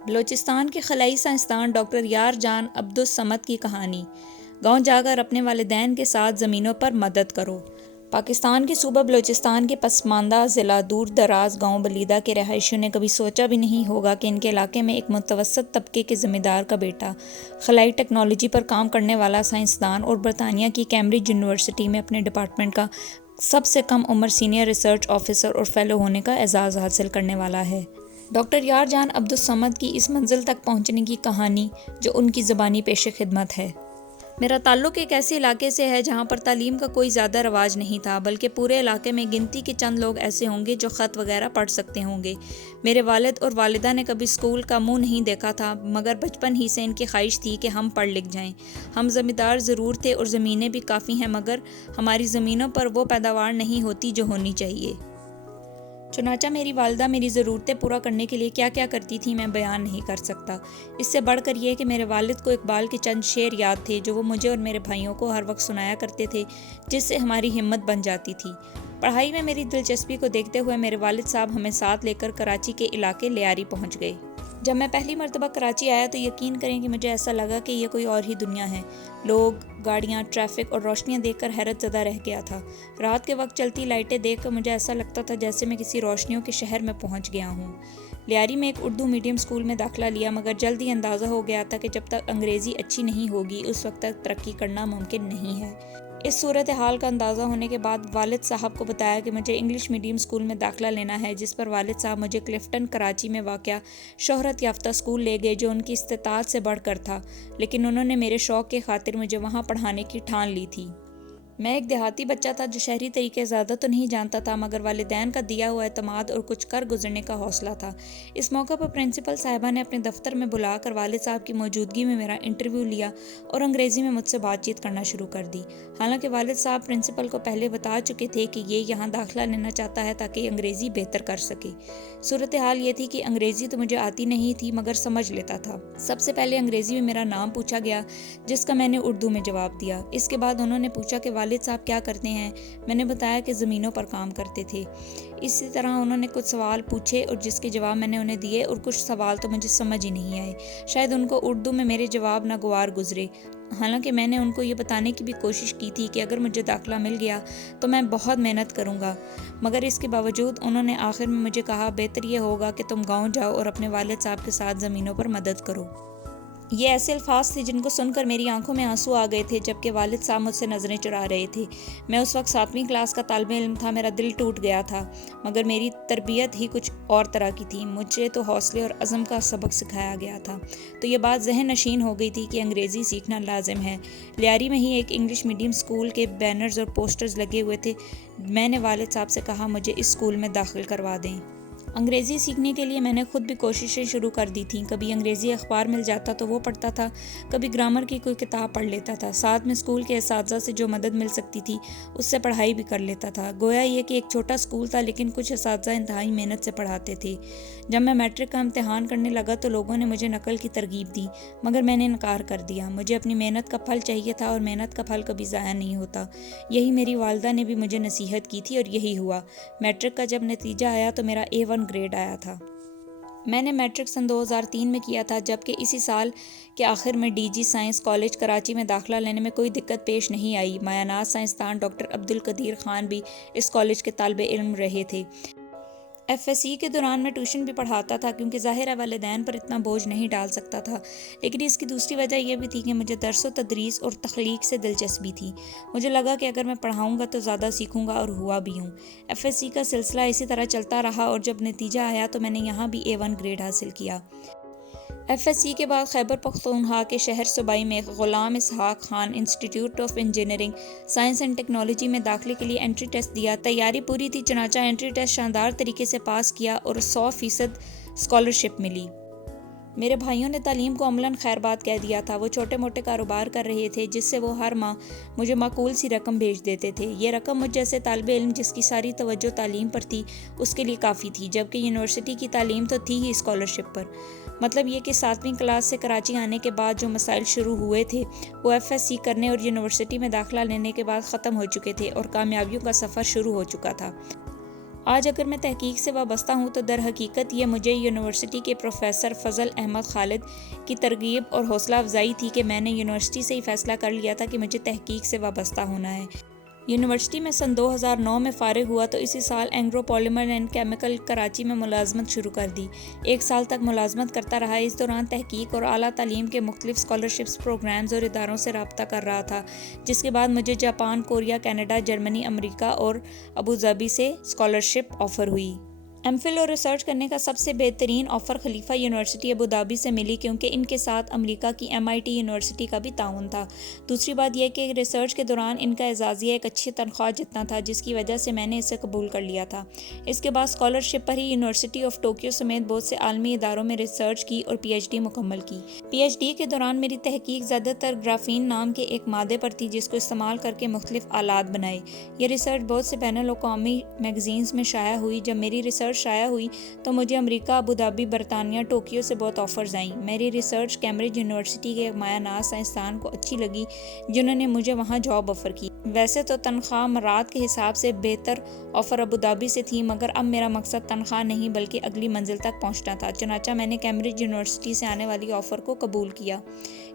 بلوچستان کے خلائی سائنسدان ڈاکٹر یار جان عبدالصمد کی کہانی۔ گاؤں جا کر اپنے والدین کے ساتھ زمینوں پر مدد کرو۔ پاکستان کے صوبہ بلوچستان کے پسماندہ ضلع دور دراز گاؤں بلیدہ کے رہائشیوں نے کبھی سوچا بھی نہیں ہوگا کہ ان کے علاقے میں ایک متوسط طبقے کے زمیندار کا بیٹا خلائی ٹیکنالوجی پر کام کرنے والا سائنسدان اور برطانیہ کی کیمبرج یونیورسٹی میں اپنے ڈپارٹمنٹ کا سب سے کم عمر سینئر ریسرچ آفیسر اور فیلو ہونے کا اعزاز حاصل کرنے والا ہے۔ ڈاکٹر یار جان عبدالصمد کی اس منزل تک پہنچنے کی کہانی جو ان کی زبانی پیش خدمت ہے۔ میرا تعلق ایک ایسے علاقے سے ہے جہاں پر تعلیم کا کوئی زیادہ رواج نہیں تھا، بلکہ پورے علاقے میں گنتی کے چند لوگ ایسے ہوں گے جو خط وغیرہ پڑھ سکتے ہوں گے۔ میرے والد اور والدہ نے کبھی اسکول کا منہ نہیں دیکھا تھا، مگر بچپن ہی سے ان کی خواہش تھی کہ ہم پڑھ لکھ جائیں۔ ہم زمیندار ضرور تھے اور زمینیں بھی کافی ہیں، مگر ہماری زمینوں پر وہ پیداوار نہیں ہوتی جو ہونی چاہیے۔ چنانچہ میری والدہ میری ضرورتیں پورا کرنے کے لیے کیا کیا کرتی تھی میں بیان نہیں کر سکتا۔ اس سے بڑھ کر یہ کہ میرے والد کو اقبال کے چند شعر یاد تھے جو وہ مجھے اور میرے بھائیوں کو ہر وقت سنایا کرتے تھے، جس سے ہماری ہمت بن جاتی تھی۔ پڑھائی میں میری دلچسپی کو دیکھتے ہوئے میرے والد صاحب ہمیں ساتھ لے کر کراچی کے علاقے لیاری پہنچ گئے۔ جب میں پہلی مرتبہ کراچی آیا تو یقین کریں کہ مجھے ایسا لگا کہ یہ کوئی اور ہی دنیا ہے۔ لوگ، گاڑیاں، ٹریفک اور روشنیاں دیکھ کر حیرت زدہ رہ گیا تھا۔ رات کے وقت چلتی لائٹیں دیکھ کر مجھے ایسا لگتا تھا جیسے میں کسی روشنیوں کے شہر میں پہنچ گیا ہوں۔ لیاری میں ایک اردو میڈیم اسکول میں داخلہ لیا، مگر جلد ہی اندازہ ہو گیا تھا کہ جب تک انگریزی اچھی نہیں ہوگی اس وقت تک ترقی کرنا ممکن نہیں ہے۔ اس صورتحال کا اندازہ ہونے کے بعد والد صاحب کو بتایا کہ مجھے انگلش میڈیم اسکول میں داخلہ لینا ہے، جس پر والد صاحب مجھے کلفٹن کراچی میں واقع شہرت یافتہ اسکول لے گئے جو ان کی استطاعت سے بڑھ کر تھا، لیکن انہوں نے میرے شوق کی خاطر مجھے وہاں پڑھانے کی ٹھان لی تھی۔ میں ایک دیہاتی بچہ تھا جو شہری طریقے زیادہ تو نہیں جانتا تھا، مگر والدین کا دیا ہوا اعتماد اور کچھ کر گزرنے کا حوصلہ تھا۔ اس موقع پر پرنسپل صاحبہ نے اپنے دفتر میں بلا کر والد صاحب کی موجودگی میں میرا انٹرویو لیا اور انگریزی میں مجھ سے بات چیت کرنا شروع کر دی۔ حالانکہ والد صاحب پرنسپل کو پہلے بتا چکے تھے کہ یہ یہاں داخلہ لینا چاہتا ہے تاکہ انگریزی بہتر کر سکے۔ صورتحال یہ تھی کہ انگریزی تو مجھے آتی نہیں تھی مگر سمجھ لیتا تھا۔ سب سے پہلے انگریزی میں میرا نام پوچھا گیا، جس کا میں نے اردو میں جواب دیا۔ اس کے بعد انہوں نے پوچھا کہ والد صاحب کیا کرتے ہیں؟ میں نے بتایا کہ زمینوں پر کام کرتے تھے۔ اسی طرح انہوں نے کچھ سوال پوچھے اور جس کے جواب میں نے انہیں دیے، اور کچھ سوال تو مجھے سمجھ ہی نہیں آئے۔ شاید ان کو اردو میں میرے جواب ناگوار گزرے، حالانکہ میں نے ان کو یہ بتانے کی بھی کوشش کی تھی کہ اگر مجھے داخلہ مل گیا تو میں بہت محنت کروں گا، مگر اس کے باوجود انہوں نے آخر میں مجھے کہا بہتر یہ ہوگا کہ تم گاؤں جاؤ اور اپنے والد صاحب کے ساتھ زمینوں پر مدد کرو۔ یہ ایسے الفاظ تھے جن کو سن کر میری آنکھوں میں آنسو آ گئے تھے، جبکہ والد صاحب مجھ سے نظریں چرا رہے تھے۔ میں اس وقت 7ویں کلاس کا طالب علم تھا، میرا دل ٹوٹ گیا تھا، مگر میری تربیت ہی کچھ اور طرح کی تھی۔ مجھے تو حوصلے اور عزم کا سبق سکھایا گیا تھا، تو یہ بات ذہن نشین ہو گئی تھی کہ انگریزی سیکھنا لازم ہے۔ لیاری میں ہی ایک انگلش میڈیم اسکول کے بینرز اور پوسٹرز لگے ہوئے تھے۔ میں نے والد صاحب سے کہا مجھے اس اسکول میں داخل کروا دیں۔ انگریزی سیکھنے کے لیے میں نے خود بھی کوششیں شروع کر دی تھیں۔ کبھی انگریزی اخبار مل جاتا تو وہ پڑھتا تھا، کبھی گرامر کی کوئی کتاب پڑھ لیتا تھا، ساتھ میں اسکول کے اساتذہ سے جو مدد مل سکتی تھی اس سے پڑھائی بھی کر لیتا تھا۔ گویا یہ کہ ایک چھوٹا اسکول تھا، لیکن کچھ اساتذہ انتہائی محنت سے پڑھاتے تھے۔ جب میں میٹرک کا امتحان کرنے لگا تو لوگوں نے مجھے نقل کی ترغیب دی، مگر میں نے انکار کر دیا۔ مجھے اپنی محنت کا پھل چاہیے تھا، اور محنت کا پھل کبھی ضائع نہیں ہوتا۔ یہی میری والدہ نے بھی مجھے نصیحت کی تھی، اور یہی ہوا۔ میٹرک کا جب نتیجہ آیا تو میرا A1 گریڈ آیا تھا۔ میں نے میٹرک سن 2003 میں کیا تھا، جبکہ اسی سال کے آخر میں DG سائنس کالج کراچی میں داخلہ لینے میں کوئی دقت پیش نہیں آئی۔ مایہ ناز سائنسدان ڈاکٹر عبدالقدیر خان بھی اس کالج کے طالب علم رہے تھے۔ FSC کے دوران میں ٹیوشن بھی پڑھاتا تھا، کیونکہ ظاہر ہے والدین پر اتنا بوجھ نہیں ڈال سکتا تھا، لیکن اس کی دوسری وجہ یہ بھی تھی کہ مجھے درس و تدریس اور تخلیق سے دلچسپی تھی۔ مجھے لگا کہ اگر میں پڑھاؤں گا تو زیادہ سیکھوں گا، اور ہوا بھی ہوں۔ FSC کا سلسلہ اسی طرح چلتا رہا، اور جب نتیجہ آیا تو میں نے یہاں بھی A1 گریڈ حاصل کیا۔ FSC کے بعد خیبر پختونخوا کے شہر صوبائی میں غلام اسحاق خان انسٹی ٹیوٹ of engineering science and technology میں داخلے کے لیے انٹری ٹیسٹ دیا۔ تیاری پوری تھی، چنانچہ انٹری ٹیسٹ شاندار طریقے سے پاس کیا اور 100% اسکالرشپ ملی۔ میرے بھائیوں نے تعلیم کو عملاً خیر بات کہہ دیا تھا۔ وہ چھوٹے موٹے کاروبار کر رہے تھے، جس سے وہ ہر ماہ مجھے معقول سی رقم بھیج دیتے تھے۔ یہ رقم مجھ جیسے طالب علم جس کی ساری توجہ تعلیم پر تھی اس کے لیے کافی تھی، جبکہ یونیورسٹی کی تعلیم تو تھی ہی اسکالرشپ پر۔ مطلب یہ کہ 7ویں کلاس سے کراچی آنے کے بعد جو مسائل شروع ہوئے تھے وہ FSC کرنے اور یونیورسٹی میں داخلہ لینے کے بعد ختم ہو چکے تھے، اور کامیابیوں کا سفر شروع ہو چکا تھا۔ آج اگر میں تحقیق سے وابستہ ہوں تو در حقیقت یہ مجھے یونیورسٹی کے پروفیسر فضل احمد خالد کی ترغیب اور حوصلہ افزائی تھی کہ میں نے یونیورسٹی سے ہی فیصلہ کر لیا تھا کہ مجھے تحقیق سے وابستہ ہونا ہے۔ یونیورسٹی میں سن 2009 میں فارغ ہوا تو اسی سال اینگرو پالیمر اینڈ کیمیکل کراچی میں ملازمت شروع کر دی۔ 1 سال تک ملازمت کرتا رہا۔ اس دوران تحقیق اور اعلیٰ تعلیم کے مختلف اسکالرشپس پروگرامز اور اداروں سے رابطہ کر رہا تھا، جس کے بعد مجھے جاپان، کوریا، کینیڈا، جرمنی، امریکہ اور ابوظہبی سے اسکالرشپ آفر ہوئی۔ ایم فل اور ریسرچ کرنے کا سب سے بہترین آفر خلیفہ یونیورسٹی ابوظہبی سے ملی، کیونکہ ان کے ساتھ امریکہ کی MIT یونیورسٹی کا بھی تعاون تھا۔ دوسری بات یہ کہ ریسرچ کے دوران ان کا اعزازیہ ایک اچھی تنخواہ جتنا تھا، جس کی وجہ سے میں نے اسے قبول کر لیا تھا۔ اس کے بعد scholarship per he university of Tokyo سمیت بہت سے عالمی اداروں میں ریسرچ کی اور PhD مکمل کی۔ PhD کے دوران میری تحقیق زیادہ تر گرافین نام کے ایک مادے پر تھی، جس کو استعمال کر کے مختلف آلات بنائے۔ یہ ریسرچ بہت سے بین الاقوامی میگزینز میں شائع ہوئی۔ جب میری ریسرچ شائع ہوئی تو مجھے امریکہ، ابوظہبی، برطانیہ، ٹوکیو سے بہت آفرز آئیں۔ میری ریسرچ کیمبرج یونیورسٹی کے ایک مایہ ناز سائنسدان کو اچھی لگی، جنہوں نے مجھے وہاں جاب آفر کی۔ ویسے تو تنخواہ مراد کے حساب سے بہتر آفر ابوظہبی سے تھی، مگر اب میرا مقصد تنخواہ نہیں بلکہ اگلی منزل تک پہنچنا تھا۔ چنانچہ میں نے کیمبرج یونیورسٹی سے آنے والی آفر کو قبول کیا،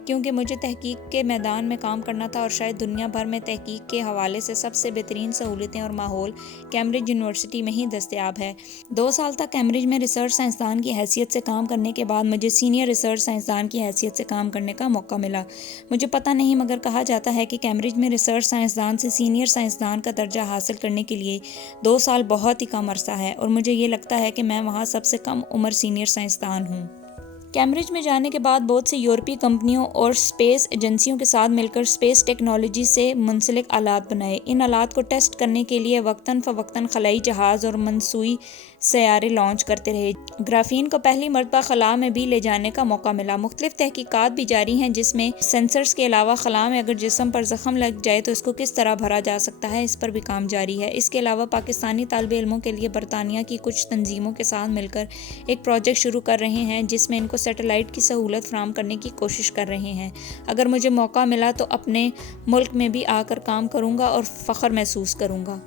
کیونکہ مجھے تحقیق کے میدان میں کام کرنا تھا اور شاید دنیا بھر میں تحقیق کے حوالے سے سب سے بہترین سہولتیں اور ماحول کیمبرج یونیورسٹی میں ہی دستیاب ہے۔ 2 سال تک کیمبرج میں ریسرچ سائنسدان کی حیثیت سے کام کرنے کے بعد مجھے سینئر ریسرچ سائنسدان کی حیثیت سے کام کرنے کا موقع ملا۔ مجھے پتہ نہیں، مگر کہا جاتا ہے کہ کیمبرج میں ریسرچ سائنسدان سے سینئر سائنسدان کا درجہ حاصل کرنے کے لیے 2 سال بہت ہی کم عرصہ ہے، اور مجھے یہ لگتا ہے کہ میں وہاں سب سے کم عمر سینئر سائنسدان ہوں۔ کیمبرج میں جانے کے بعد بہت سی یورپی کمپنیوں اور اسپیس ایجنسیوں کے ساتھ مل کر اسپیس ٹیکنالوجی سے منسلک آلات بنائے۔ ان آلات کو ٹیسٹ کرنے کے لیے وقتاً فوقتاً خلائی جہاز اور منصوعی سیارے لانچ کرتے رہے۔ گرافین کو پہلی مرتبہ خلا میں بھی لے جانے کا موقع ملا۔ مختلف تحقیقات بھی جاری ہیں، جس میں سینسرز کے علاوہ خلا میں اگر جسم پر زخم لگ جائے تو اس کو کس طرح بھرا جا سکتا ہے، اس پر بھی کام جاری ہے۔ اس کے علاوہ پاکستانی طالب علموں کے لیے برطانیہ کی کچھ تنظیموں کے ساتھ مل کر ایک پروجیکٹ شروع کر رہے ہیں، جس میں ان کو سیٹلائٹ کی سہولت فراہم کرنے کی کوشش کر رہے ہیں۔ اگر مجھے موقع ملا تو اپنے ملک میں بھی آ کر کام کروں گا اور فخر محسوس کروں گا۔